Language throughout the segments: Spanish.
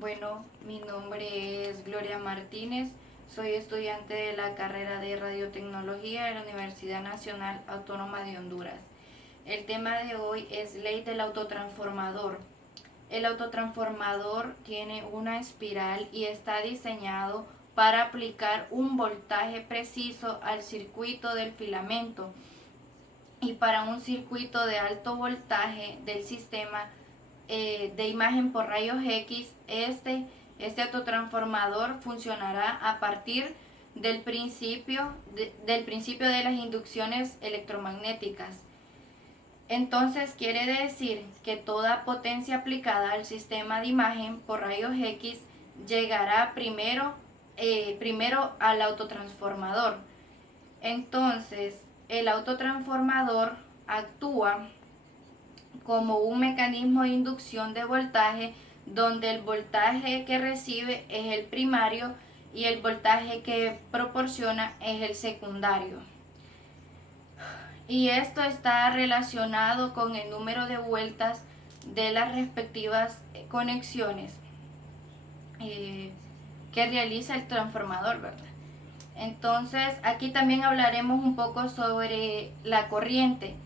Bueno, mi nombre es Gloria Martínez, soy estudiante de la carrera de Radiotecnología de la Universidad Nacional Autónoma de Honduras. El tema de hoy es Ley del Autotransformador. El autotransformador tiene una espiral y está diseñado para aplicar un voltaje preciso al circuito del filamento y para un circuito de alto voltaje del sistema de imagen por rayos X, este autotransformador funcionará a partir del principio de las inducciones electromagnéticas. Entonces quiere decir que toda potencia aplicada al sistema de imagen por rayos X llegará primero al autotransformador. Entonces el autotransformador actúa como un mecanismo de inducción de voltaje donde el voltaje que recibe es el primario y el voltaje que proporciona es el secundario. Y esto está relacionado con el número de vueltas de las respectivas conexiones que realiza el transformador, ¿verdad? Entonces aquí también hablaremos un poco sobre la corriente.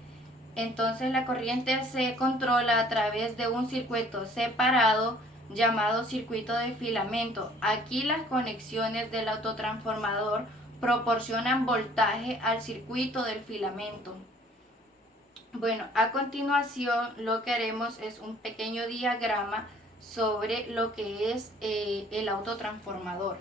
Entonces la corriente se controla a través de un circuito separado llamado circuito de filamento. Aquí las conexiones del autotransformador proporcionan voltaje al circuito del filamento. Bueno, a continuación lo que haremos es un pequeño diagrama sobre lo que es el autotransformador.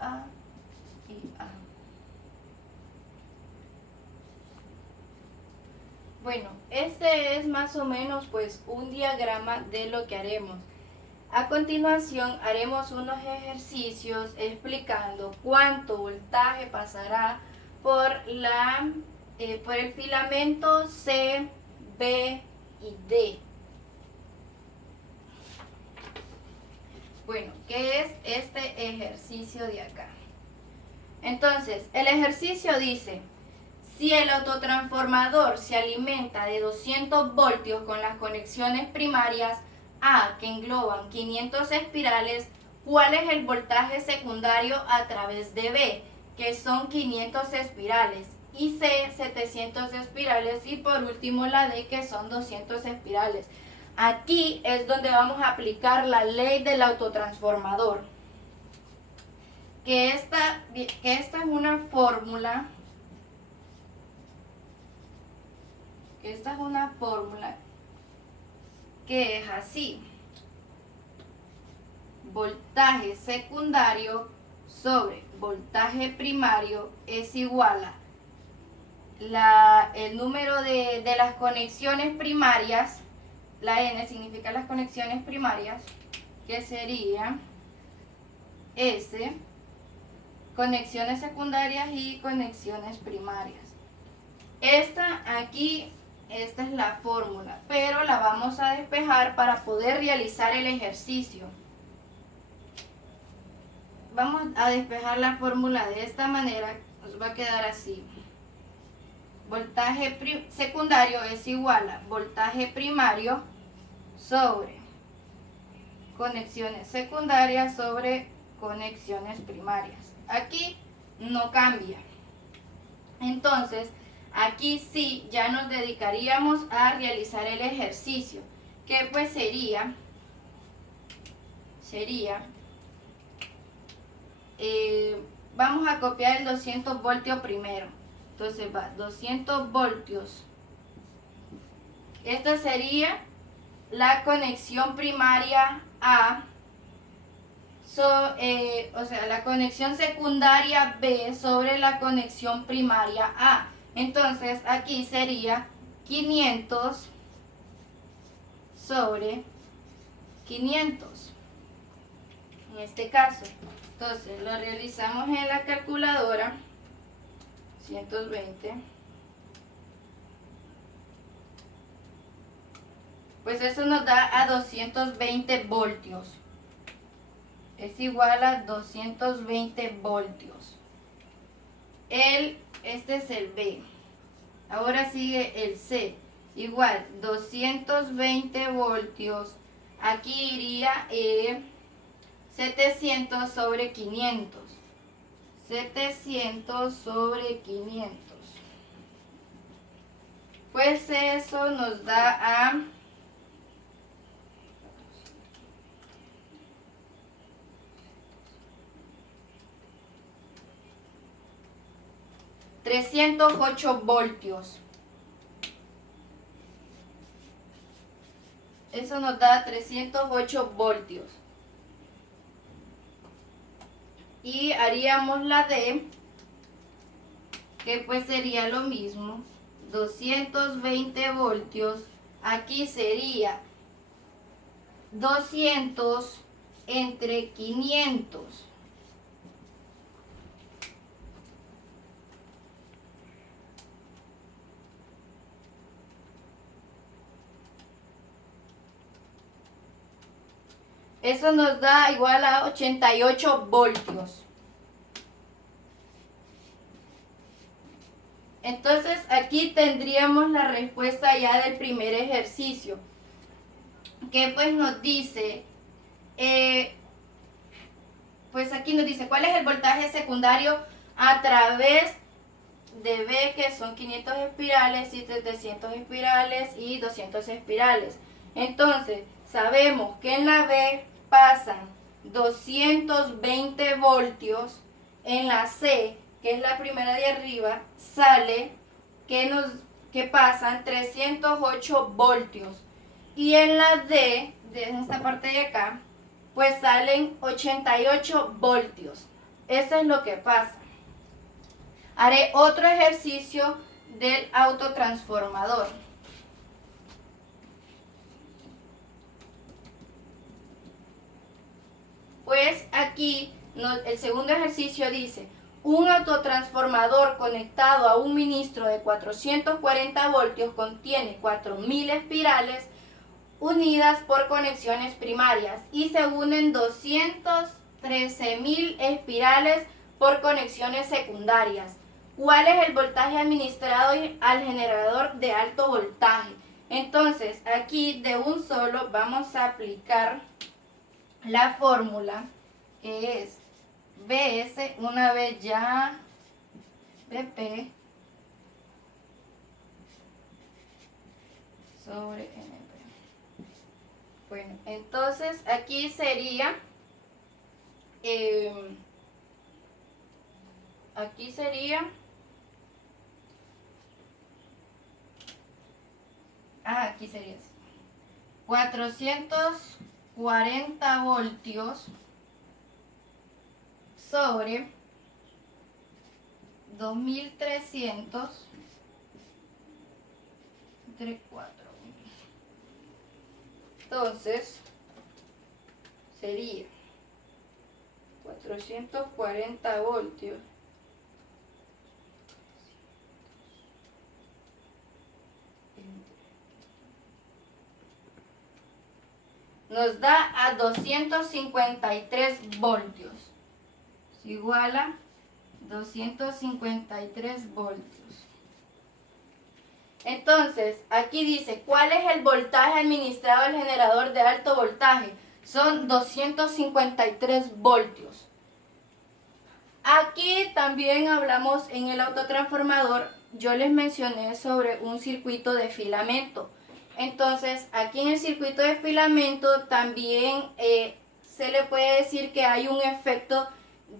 A y A. Bueno, este es más o menos pues un diagrama de lo que haremos. A continuación haremos unos ejercicios explicando cuánto voltaje pasará por por el filamento C, B y D. Bueno, ¿qué es este ejercicio de acá? Entonces, el ejercicio dice, si el autotransformador se alimenta de 200 voltios con las conexiones primarias A, que engloban 500 espirales, ¿cuál es el voltaje secundario a través de B, que son 500 espirales? Y C, 700 espirales, y por último la D, que son 200 espirales. Aquí es donde vamos a aplicar la ley del autotransformador. Que esta es una fórmula. Esta es una fórmula que es así. Voltaje secundario sobre voltaje primario es igual a el número de las conexiones primarias. La N significa las conexiones primarias, que sería S, conexiones secundarias y conexiones primarias. Esta es la fórmula, pero la vamos a despejar para poder realizar el ejercicio. Vamos a despejar la fórmula de esta manera, nos va a quedar así. Voltaje secundario es igual a voltaje primario sobre conexiones secundarias sobre conexiones primarias. Aquí no cambia. Entonces, aquí sí ya nos dedicaríamos a realizar el ejercicio, que pues sería vamos a copiar el 200 voltios primero. Entonces va 200 voltios Esta sería la conexión primaria A, o sea, la conexión secundaria B sobre la conexión primaria A. Entonces aquí sería 500 sobre 500 en este caso. Entonces lo realizamos en la calculadora. 120. Pues eso nos da a 220 voltios. Es igual a 220 voltios. Este es el B. Ahora sigue el C. Igual, 220 voltios. Aquí iría 700 sobre 500. 700 sobre 500. Pues eso nos da a 308 voltios. Eso nos da 308 voltios. Y haríamos la D, que pues sería lo mismo, 220 voltios. Aquí sería 200 entre 500. Eso nos da igual a 88 voltios. Entonces aquí tendríamos la respuesta ya del primer ejercicio, que pues nos dice, pues aquí nos dice cuál es el voltaje secundario a través de B, que son 500 espirales, y 700 espirales y 200 espirales. Entonces sabemos que en la B pasan 220 voltios, en la C, que es la primera de arriba, sale que pasan 308 voltios. Y en la D, de esta parte de acá, pues salen 88 voltios. Eso es lo que pasa. Haré otro ejercicio del autotransformador. Pues aquí el segundo ejercicio dice: un autotransformador conectado a un ministro de 440 voltios contiene 4000 espirales unidas por conexiones primarias y se unen 213.000 espirales por conexiones secundarias. ¿Cuál es el voltaje administrado al generador de alto voltaje? Entonces, aquí de un solo vamos a aplicar la fórmula, que es Bs, una vez ya Bp sobre Np. Bueno, entonces aquí sería aquí sería aquí sería 440 voltios sobre 2300 entre 4. Entonces sería 440 voltios nos da a 253 voltios. Es igual a 253 voltios. Entonces, aquí dice, ¿cuál es el voltaje administrado al generador de alto voltaje? Son 253 voltios. Aquí también hablamos en el autotransformador, yo les mencioné sobre un circuito de filamento. Entonces, aquí en el circuito de filamento también se le puede decir que hay un efecto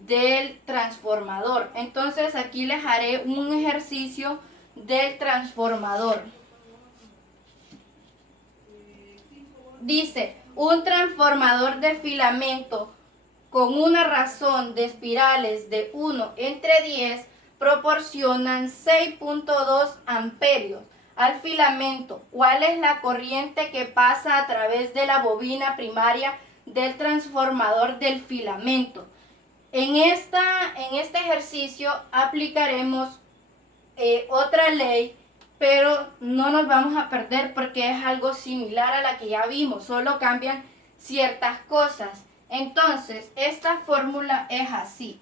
del transformador. Entonces, aquí les haré un ejercicio del transformador. dice, un transformador de filamento con una razón de espirales de 1/10 proporcionan 6.2 amperios al filamento. ¿Cuál es la corriente que pasa a través de la bobina primaria del transformador del filamento? En este ejercicio aplicaremos otra ley, pero no nos vamos a perder porque es algo similar a la que ya vimos, solo cambian ciertas cosas. Entonces, esta fórmula es así.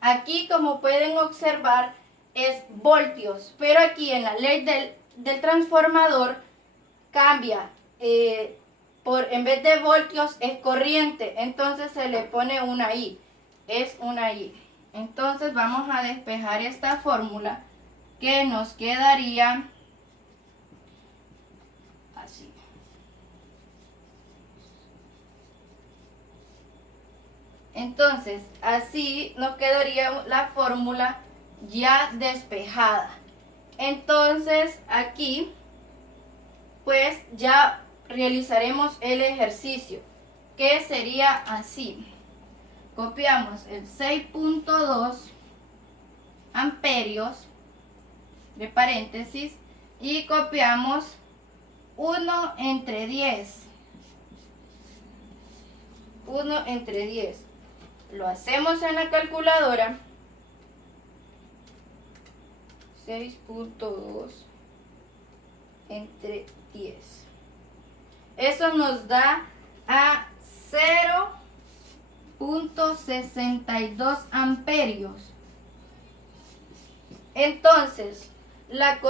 Aquí, como pueden observar, es voltios, pero aquí en la ley del transformador cambia, en vez de voltios es corriente, entonces se le pone una I, es una I. Entonces vamos a despejar esta fórmula que nos quedaría así. Entonces, así nos quedaría la fórmula ya despejada. Entonces, aquí, pues ya realizaremos el ejercicio, que sería así. Copiamos el 6.2 amperios, de paréntesis, y copiamos 1/10. 1/10. Lo hacemos en la calculadora. 6.2 entre 10. Eso nos da a 0.62 amperios. Entonces, la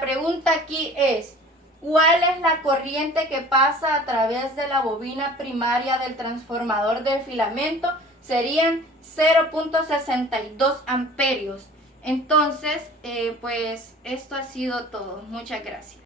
pregunta aquí es, ¿cuál es la corriente que pasa a través de la bobina primaria del transformador del filamento? Serían 0.62 amperios. Entonces, pues esto ha sido todo. Muchas gracias.